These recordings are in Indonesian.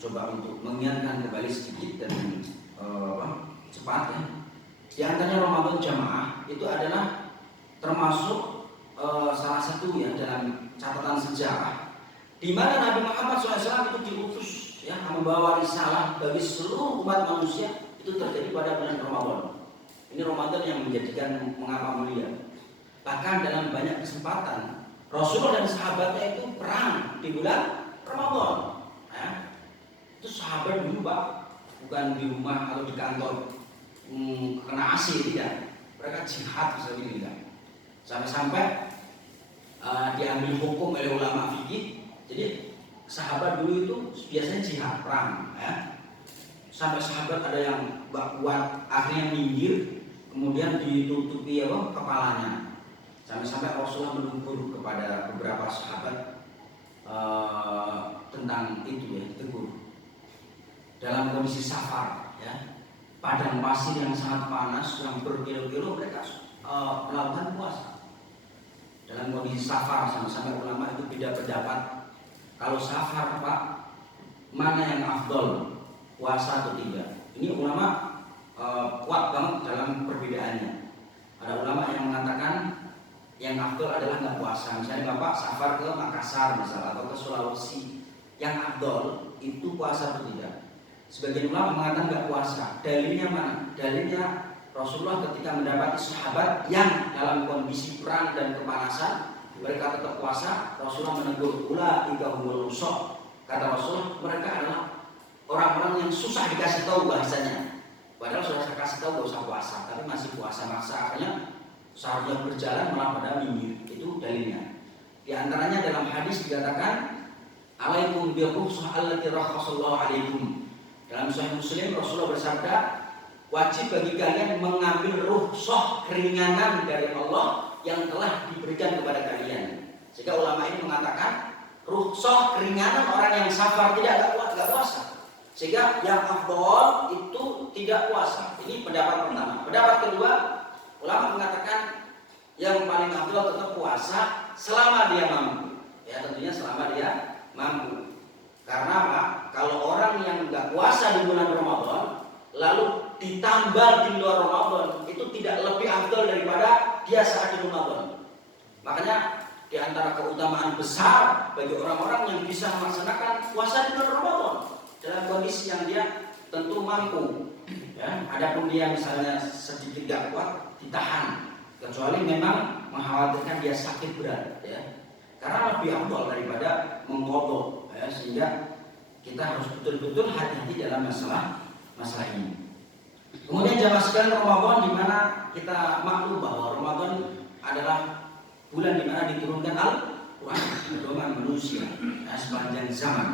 coba untuk mengingatkan kembali sedikit dan cepat ya. Di antaranya Ramadan jamaah itu adalah termasuk salah satu ya dalam catatan sejarah di mana Nabi Muhammad SAW itu diutus ya membawa risalah bagi seluruh umat manusia itu terjadi pada bulan Ramadan. Ini Ramadan yang menjadikan mengapa mulia. Bahkan dalam banyak kesempatan Rasulullah dan sahabatnya itu perang di bulan Ramadan. Ya. Itu sahabat dulu Pak, bukan di rumah atau di kantor kena AC tidak. Mereka jihad fisabilillah. Sampai-sampai diambil hukum oleh ulama fikih. Jadi sahabat dulu itu biasanya jihad perang ya. Sampai sahabat ada yang gak kuat akhirnya minggir, kemudian ditutupi kepalanya. Sampai-sampai Rasulullah menegur kepada beberapa sahabat tentang itu ya, ditegur. Dalam kondisi safar ya, padang pasir yang sangat panas yang berkilo-kilo mereka melakukan puasa. Dalam kondisi safar sampai ulama itu beda pendapat. Kalau safar Pak, mana yang afdol, puasa atau tidak? Ini ulama kuat banget dalam perbedaannya. Ada ulama yang mengatakan yang afdol adalah nggak puasa. Misalnya Bapak safar ke Makassar misalnya atau ke Sulawesi, yang afdol itu puasa atau tidak? Sebagian ulama mengatakan nggak puasa. Dalilnya mana? Dalilnya Rasulullah ketika mendapati sahabat yang dalam kondisi perang dan kepanasan, mereka tetap puasa, Rasulullah menegur, ulaika humul rusuk. Kata Rasul, mereka adalah orang-orang yang susah dikasih tahu bahasanya. Padahal sudah saya kasih tahu gak usah puasa, tapi masih puasa maksa. Akhirnya seharusnya berjalan malah pada minggir. Itu dalilnya. Di antaranya dalam hadis dikatakan, alaikum birukhsah allati rakhasallahu alaikum. Dalam Sahih Muslim Rasulullah bersabda, wajib bagi kalian mengambil rukhsah keringanan dari Allah yang telah diberikan kepada kalian. Sehingga ulama ini mengatakan rukhsah keringanan orang yang safar tidak puasa. Sehingga yang afdol itu tidak puasa. Ini pendapat pertama. Pendapat kedua, ulama mengatakan yang paling afdol tetap puasa selama dia mampu. Ya tentunya selama dia mampu. Karena apa? Kalau orang yang nggak puasa di bulan Ramadan lalu ditambal di luar Ramadan, itu tidak lebih afdal daripada dia saat di Ramadan. Makanya di antara keutamaan besar bagi orang-orang yang bisa melaksanakan puasa di bulan Ramadan dalam kondisi yang dia tentu mampu. Ya, adapun dia misalnya sedikit gak kuat, ditahan, kecuali memang mengkhawatirkan dia sakit berat, ya. Karena lebih afdal daripada mengkodok, ya, sehingga kita harus betul-betul hati-hati dalam masalah ini. Kemudian jamaah sekalian Ramadan di mana kita maklum bahwa Ramadan adalah bulan di mana diturunkan Al-Quran, pedoman manusia sepanjang zaman.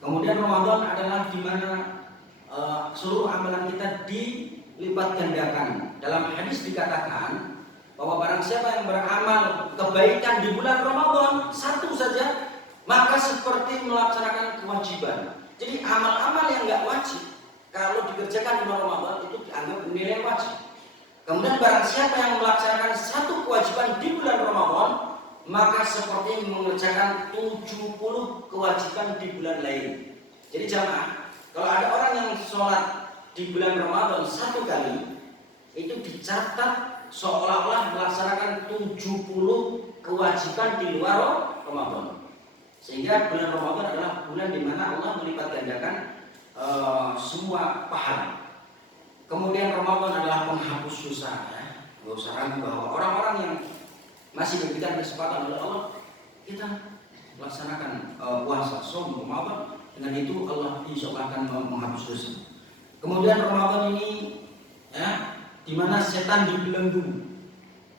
Kemudian Ramadan adalah di mana seluruh amalan kita dilipat gandakan. Dalam hadis dikatakan bahwa barang siapa yang beramal kebaikan di bulan Ramadan satu saja, maka seperti melaksanakan kewajiban. Jadi amal-amal yang nggak wajib kalau dikerjakan di bulan Ramadan itu dianggap nilai wajib. Kemudian barang siapa yang melaksanakan satu kewajiban di bulan Ramadan, maka seperti mengerjakan 70 kewajiban di bulan lain. Jadi jamaah, kalau ada orang yang sholat di bulan Ramadan satu kali, itu dicatat seolah-olah melaksanakan 70 kewajiban di luar Ramadan. Sehingga bulan Ramadan adalah bulan di mana Allah melipat gandakan semua pahala. Kemudian Ramadan adalah penghapus dosa, ya. Gak usah ragu bahwa orang-orang yang masih diberikan kesempatan oleh Allah, kita melaksanakan puasa shaum Ramadan, dengan itu Allah insya Allah akan menghapus dosa. Kemudian Ramadan ini, ya, di mana setan dibelenggu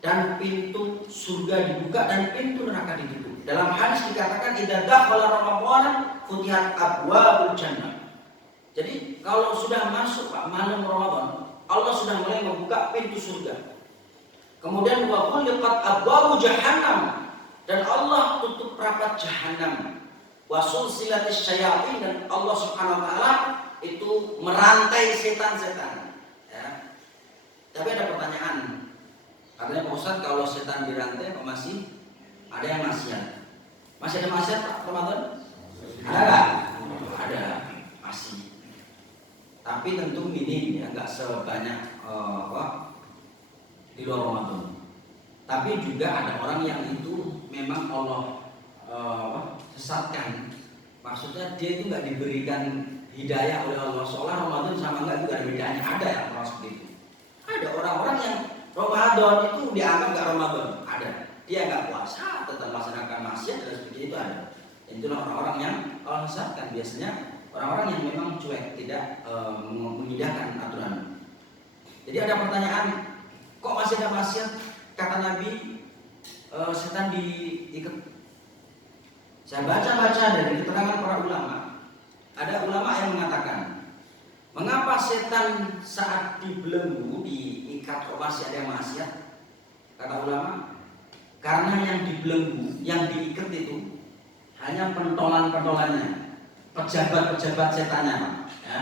dan pintu surga dibuka dan pintu neraka ditutup. Dalam hadis dikatakan idza dakhala Ramadan futihat abwabul jannah. Jadi kalau sudah masuk Pak malam Ramadan, Allah sudah mulai membuka pintu surga. Kemudian wa ghulqat abwabu jahannam, dan Allah tutup rapat jahanam. Wa sulsilatis syayatin, dan Allah Subhanahu wa taala itu merantai setan-setan. Ya. Tapi ada pertanyaan. Artinya Pak Ustaz, kalau setan dirantai apa masih ada yang maksiat? Masih ada maksiat Pak Ramadan? Ada enggak? Ada. tapi tentu minim ya, nggak sebanyak di luar Ramadan. Tapi juga ada orang yang itu memang Allah sesatkan. Maksudnya dia itu nggak diberikan hidayah oleh Allah. Seolah Ramadan sama nggak, juga ada bedanya. Ada ya orang seperti itu. Ada orang-orang yang Ramadan itu dianggap nggak Ramadan. Ada. Dia nggak puasa, tetap melaksanakan maksiat dan seperti itu ada. Itulah orang-orang yang Allah sesatkan. Biasanya orang-orang yang memang cuek, tidak mengindahkan aturan. Jadi ada pertanyaan, kok masih ada maksiat? Kata Nabi, setan diikat. Saya baca-baca dari keterangan para ulama. Ada ulama yang mengatakan, mengapa setan saat dibelenggu, diikat kok masih ada maksiat? Kata ulama, karena yang dibelenggu, yang diikat itu hanya pentolan-pentolannya, pejabat-pejabat setannya. Ya.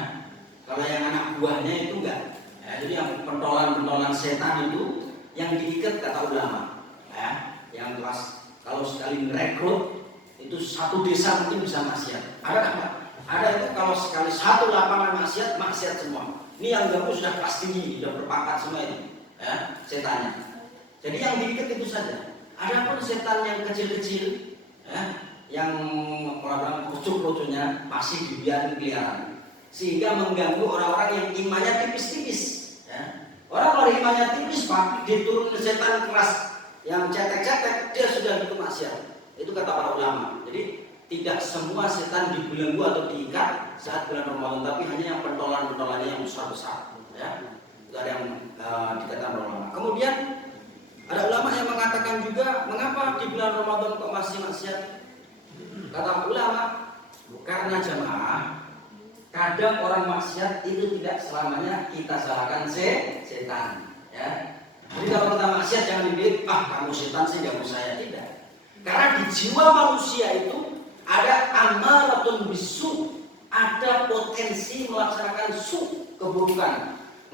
Kalau yang anak buahnya itu enggak. Ya, jadi yang pentolan-pentolan setan itu yang diikat, kata ulama. Ya, yang kelas kalau sekali merekrut itu satu desa mungkin bisa maksiat. Ada enggak? Ada itu kalau sekali satu lapangan maksiat semua. Ini yang gabung sudah kelas tinggi, sudah berpangkat semua itu. Ya, setannya. Jadi yang diikat itu saja. Ada pun setan yang kecil-kecil, ya, yang orang-orang kucuk-kucuknya masih dibiarkan keliaran, sehingga mengganggu orang-orang yang imannya tipis-tipis. Ya. Orang kalau imannya tipis Pak, diturun ke setan keras yang cetek-cetek, dia sudah itu maksiat. Itu kata para ulama. Jadi tidak semua setan dibelenggu atau diikat saat bulan Ramadan, tapi hanya yang pentolan-pentolannya yang besar-besar. Ya. Itu ada yang dikatakan ulama. Kemudian ada ulama yang mengatakan juga, mengapa di bulan Ramadan kok masih maksiat? Kata ulama, karena jemaah, kadang orang maksiat itu tidak selamanya kita salahkan setan. Ya. Jadi kalau kita maksiat jangan dilihat, kamu setan sih ganggu saya, tidak. Karena di jiwa manusia itu ada amaratun bisu, ada potensi melaksanakan keburukan.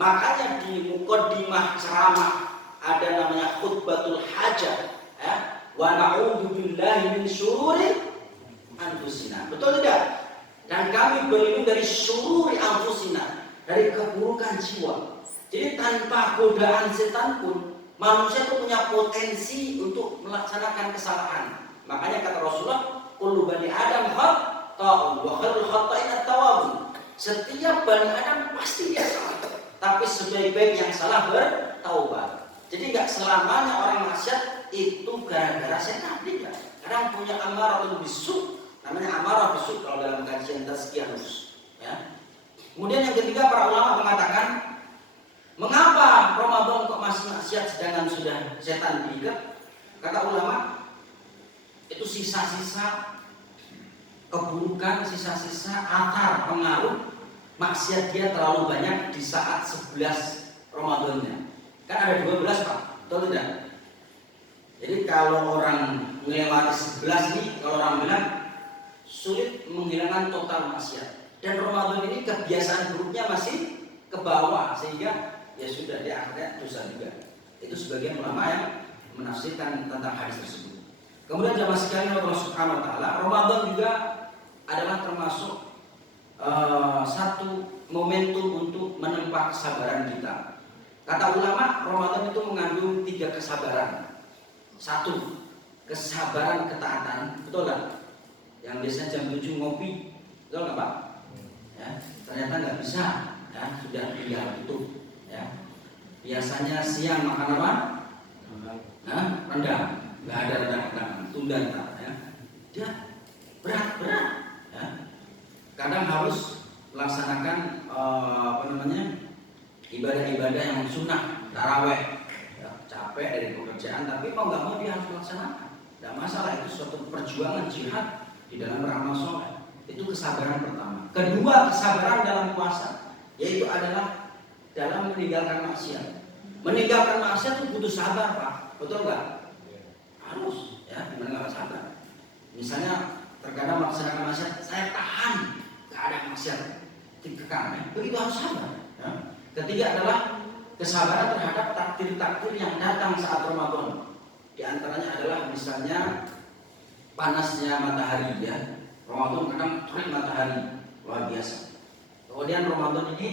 Makanya di muqaddimah ceramah ada namanya khutbatul hajah, ya. Wa na'udzu billahi min syururi anfusina. Betul tidak? Dan kami berlindung dari syururi anfusina, dari keburukan jiwa. Jadi tanpa godaan setan pun manusia itu punya potensi untuk melaksanakan kesalahan. Makanya kata Rasulullah, kullu bani Adam khata'un wa khairul khata'in at-tawwabun. Setiap bani Adam pasti dia salah, tapi sebaik-baik yang salah bertaubat. Jadi enggak selamanya orang maksiat itu gara-gara setan, tidak. Kadang punya amaratun bisu, namanya amarah bisu kalau dalam kajian tazkiyah nufus. Ya. Kemudian yang ketiga, para ulama mengatakan, mengapa Ramadan kok masih maksiat sedangkan sudah setan diikat? Kata ulama, itu sisa-sisa keburukan, sisa-sisa athar pengaruh maksiat dia terlalu banyak di saat 11 Ramadannya. Kan ada 12 Pak, betul tidak? Jadi kalau orang melewati 11 nih, kalau orang bilang sulit menghilangkan total maksiat. Dan Ramadan ini kebiasaan buruknya masih ke bawah, sehingga ya sudah dia akhirnya dosa juga. Itu sebagian ulama yang menafsirkan tentang hadis tersebut. Kemudian jamaah sekalian Allah Subhanahu wa taala, Ramadan juga adalah termasuk satu momentum untuk menempa kesabaran kita. Kata ulama, Ramadan itu mengandung 3 kesabaran. 1, kesabaran ketaatan, betul tak? Yang biasanya jam 7 ngopi, betul nggak Pak? Ya, ternyata nggak bisa, ya, sudah tinggal tutup. Ya. Biasanya siang makan apa? Rendang, nggak ada rendang, tunda ntar. Ya. Dia berat, ya. Kadang harus melaksanakan ibadah-ibadah yang sunnah, taraweh. Ya, capek dari pekerjaan, tapi mau nggak mau dia harus melaksanakan. Tidak masalah, itu suatu perjuangan jihad di dalam beramal soleh. Itu kesabaran pertama. Kedua, kesabaran dalam puasa, yaitu adalah dalam meninggalkan maksiat. Meninggalkan maksiat itu butuh sabar Pak, betul nggak? Harus, ya, gimana nggak sabar? Misalnya terkadang melaksanakan maksiat, saya tahan, nggak ada maksiat, dikekang, ya. Begitu harus sabar. Ya. Ketiga adalah kesabaran terhadap takdir-takdir yang datang saat Ramadan. Di antaranya adalah misalnya panasnya matahari, ya. Ramadan kadang terik matahari, luar biasa. Kemudian Ramadan ini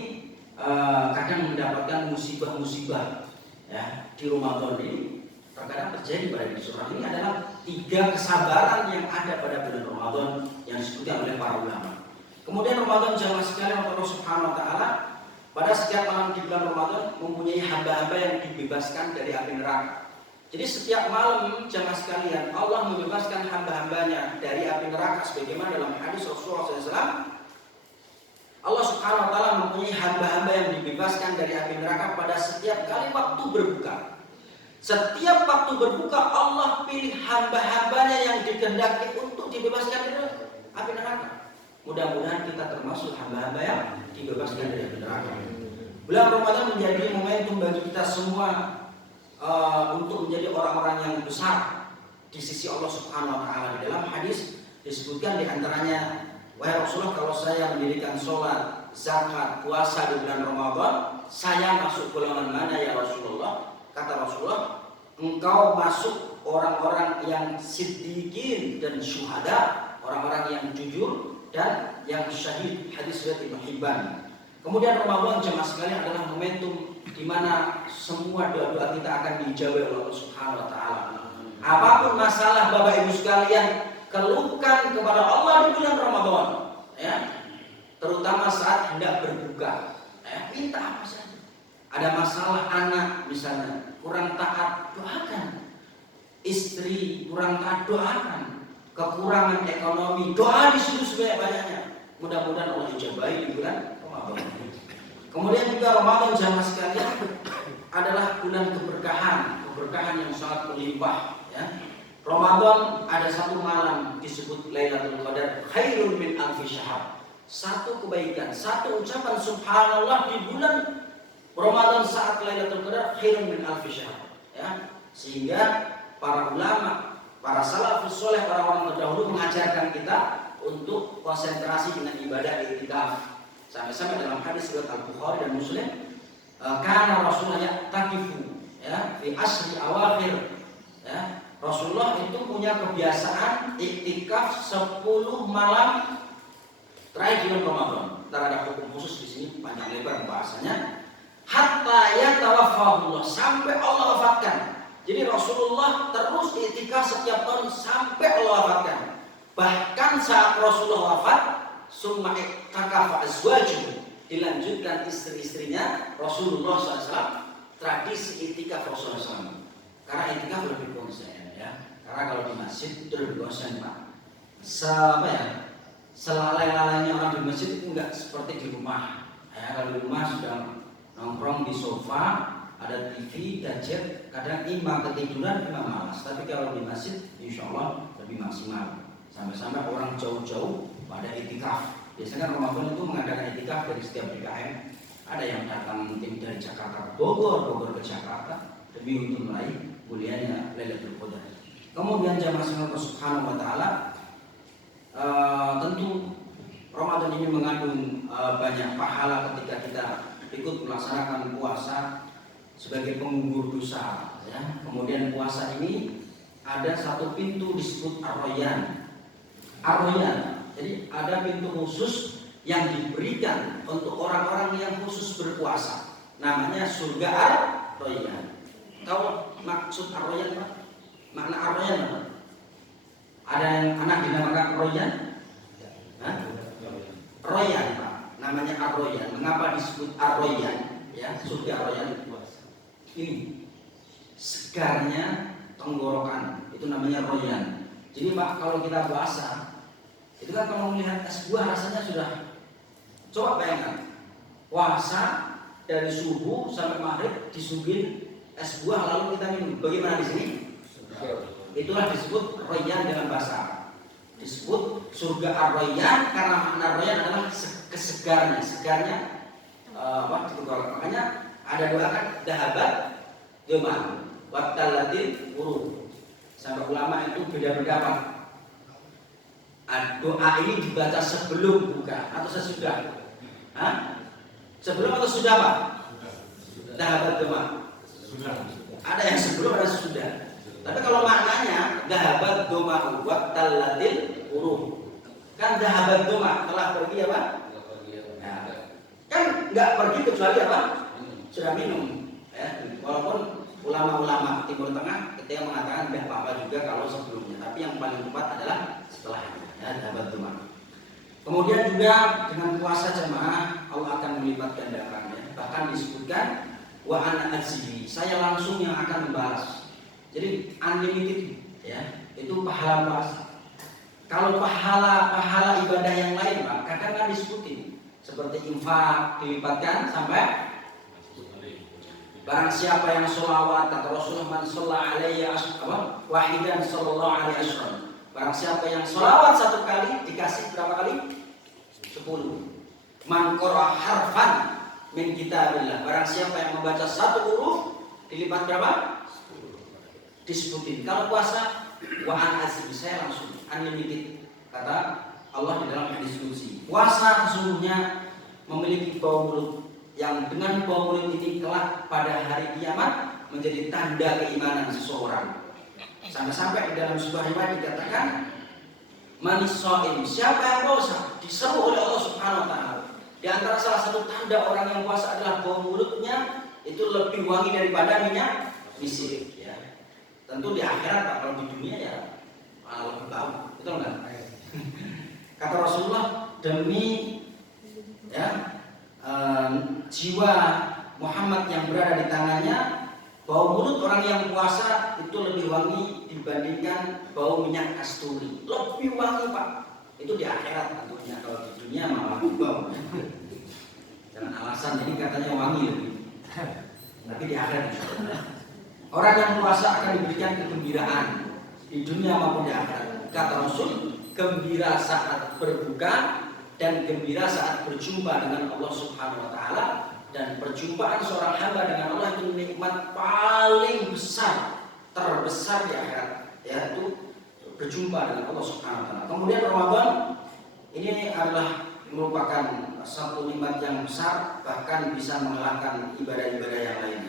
kadang mendapatkan musibah-musibah ya di Ramadan ini terkadang terjadi pada diri seorang. Ini adalah 3 kesabaran yang ada pada bulan Ramadan yang disebutkan oleh para ulama. Kemudian Ramadan jamaah sekalian Allah Subhanahu wa taala pada setiap malam di bulan Ramadan mempunyai hamba-hamba yang dibebaskan dari api neraka. Jadi setiap malam jamaah sekalian Allah membebaskan hamba-hambanya dari api neraka sebagaimana dalam hadis Rasulullah SAW. Allah Subhanahu wa taala mempunyai hamba-hamba yang dibebaskan dari api neraka pada setiap kali waktu berbuka. Setiap waktu berbuka Allah pilih hamba-hambanya yang dikehendaki untuk dibebaskan dari api neraka. Mudah-mudahan kita termasuk hamba-hamba yang dibebaskan dari api neraka. Bulan Ramadan menjadi momentum bagi kita semua untuk menjadi orang-orang yang besar di sisi Allah Subhanahu wa taala. Di dalam hadis disebutkan di antaranya, wahai Rasulullah, kalau saya mendirikan sholat, zakat, puasa di bulan Ramadan, saya masuk golongan mana ya Rasulullah? Kata Rasulullah, engkau masuk orang-orang yang siddiqin dan syuhada, orang-orang yang jujur dan yang syahid. Hadis riwayat Ibnu Hibban. Kemudian Ramadan jemaah sekalian adalah momentum di mana semua doa-doa kita akan dijawab oleh Allah Subhanahu wa taala. Apapun masalah Bapak Ibu sekalian, keluhkan kepada Allah di bulan Ramadan, ya. Terutama saat hendak berbuka. Ya, minta apa saja. Ada masalah anak misalnya, kurang taat, doakan. Istri kurang taat, doakan. Kekurangan ekonomi, doa disuruh sebanyak-banyaknya. Mudah-mudahan Allah ijabahi di bulan Ramadan. Kemudian juga Ramadan jamaah sekalian adalah bulan keberkahan yang sangat berlimpah. Ya. Ramadan ada satu malam disebut Lailatul Qadar, khairun min alfi syahr. Satu kebaikan, satu ucapan subhanallah di bulan Ramadan saat Lailatul Qadar, khairun min alfi syahr. Ya. Sehingga para ulama, para salafus soleh, orang-orang terdahulu mengajarkan kita untuk konsentrasi dengan ibadah i'tikaf. Sampai-sampai dalam hadis riwayat Al-Bukhari dan Muslim, karena Rasulullah takifu ya fi asri awakhir, ya. Rasulullah itu punya kebiasaan iktikaf 10 malam terakhir bulan Ramadan. Ntar ada hukum khusus di sini panjang lebar bahasanya. Hatta yatawaffahullah, sampai Allah wafatkan. Jadi Rasulullah terus iktikaf setiap tahun sampai Allah wafatkan. Bahkan saat Rasulullah wafat, summa iktakafa azwajuhu, dilanjutkan istri-istrinya Rasulullah SAW, tradisi iktikaf Rasulullah SAW. Karena iktikaf lebih konsen, ya. Karena kalau di masjid itu lebih konsen, Pak. Selalai-lalainya orang di masjid itu enggak seperti di rumah. Ya, kalau di rumah sudah nongkrong di sofa, ada TV, gadget, kadang imam ketiduran, imam malas. Tapi kalau di masjid, insya Allah lebih maksimal. Sampai-sampai orang jauh-jauh pada iktikaf. Biasanya kan Ramadan itu mengadakan iktikaf dari setiap DKM. Ada yang datang mungkin dari Jakarta ke Bogor ke Jakarta demi untuk meraih mulianya Lailatul Qadar. Kemudian jamaah sekalian Subhanahu wa taala, tentu Ramadan ini mengandung banyak pahala ketika kita ikut melaksanakan puasa sebagai pengubur dosa, ya. Kemudian puasa ini ada satu pintu disebut Ar-Rayyan. Jadi ada pintu khusus yang diberikan untuk orang-orang yang khusus berpuasa. Namanya surga Ar-Rayyan. Tahu maksud Ar-Rayyan, Pak? Makna Ar-Rayyan apa? Ada yang anak dinamakan Rayyan? Rayyan, Pak. Namanya Ar-Rayyan. Mengapa disebut Ar-Rayyan? Ya, surga Ar-Rayyan. Ini segarnya tenggorokan, itu namanya Rayyan. Jadi Pak, kalau kita puasa, itu kan kalau melihat es buah rasanya sudah, coba bayangkan, puasa dari subuh sampai maghrib disuguhin es buah lalu kita minum. Bagaimana di sini? Itulah disebut Rayyan dengan bahasa Arab. Disebut surga Ar-Rayyan karena makna Rayyan adalah kesegarnya, makanya ada doa kan, dahabat doman waktalatin urut. Sampai ulama itu beda-beda, Pak. Doa ini dibaca sebelum buka atau sesudah? Sebelum atau sudah, Pak? Dahabat doman. Ada yang sebelum, ada sesudah. Tapi kalau maknanya dahabat doma waktalatin urut, kan dahabat doma telah pergi, ya Pak? Nah, kan nggak pergi kecuali apa? Sudah minum. Ya, walaupun ulama-ulama Timur Tengah ketika mengatakan tidak apa-apa juga kalau sebelumnya, tapi yang paling tepat adalah setelahnya. Ya, dapat rumah. Kemudian juga dengan puasa jemaah Allah akan melipat gandakan. Ya. Bahkan disebutkan wa ana ajzi, saya langsung yang akan membalas. Jadi unlimited, ya, itu pahala puasa. Kalau pahala ibadah yang lain, Pak, kadang kan disebutin seperti infak dilipatkan sampai barang siapa yang sholawat, kata Rasulullah, man sholla alaiya wahidan sallallahu alaihi wasallam. Barang siapa yang sholawat satu kali dikasih berapa kali? 10. Man qara harfan min kitabillah. Barang siapa yang membaca satu huruf dilipat berapa? Disebutin. Kalau puasa wa an azim, saya langsung unlimited, kata Allah di dalam hadis qudsi. Puasa sesungguhnya memiliki bau mulut yang dengan bau mulut ini kelak pada hari kiamat menjadi tanda keimanan seseorang. Sampai-sampai di dalam sebuah riwayat dikatakan manis shaim, siapa yang puasa diseru oleh Allah Subhanahu wa taala. Di antara salah satu tanda orang yang puasa adalah bau mulutnya itu lebih wangi daripada minyak misik, ya. Tentu di akhirat, Pak, kalau di dunia ya lebih bau, betul enggak? Kata Rasulullah, demi ya jiwa Muhammad yang berada di tangannya, bau mulut orang yang puasa itu lebih wangi dibandingkan bau minyak kasturi. Lebih wangi, Pak. Itu di akhirat tentunya. Kalau di dunia malah bau. Jangan alasan ini katanya wangi lebih. Tapi di akhirat orang yang puasa akan diberikan kegembiraan di dunia maupun di akhirat. Kata Rasul, gembira saat berbuka dan gembira saat berjumpa dengan Allah Subhanahu wa taala, dan perjumpaan seorang hamba dengan Allah itu nikmat paling besar, terbesar di akhirat, yaitu berjumpa dengan Allah Subhanahu wa taala. Kemudian Ramadan ini adalah merupakan satu nikmat yang besar, bahkan bisa mengalahkan ibadah-ibadah yang lain.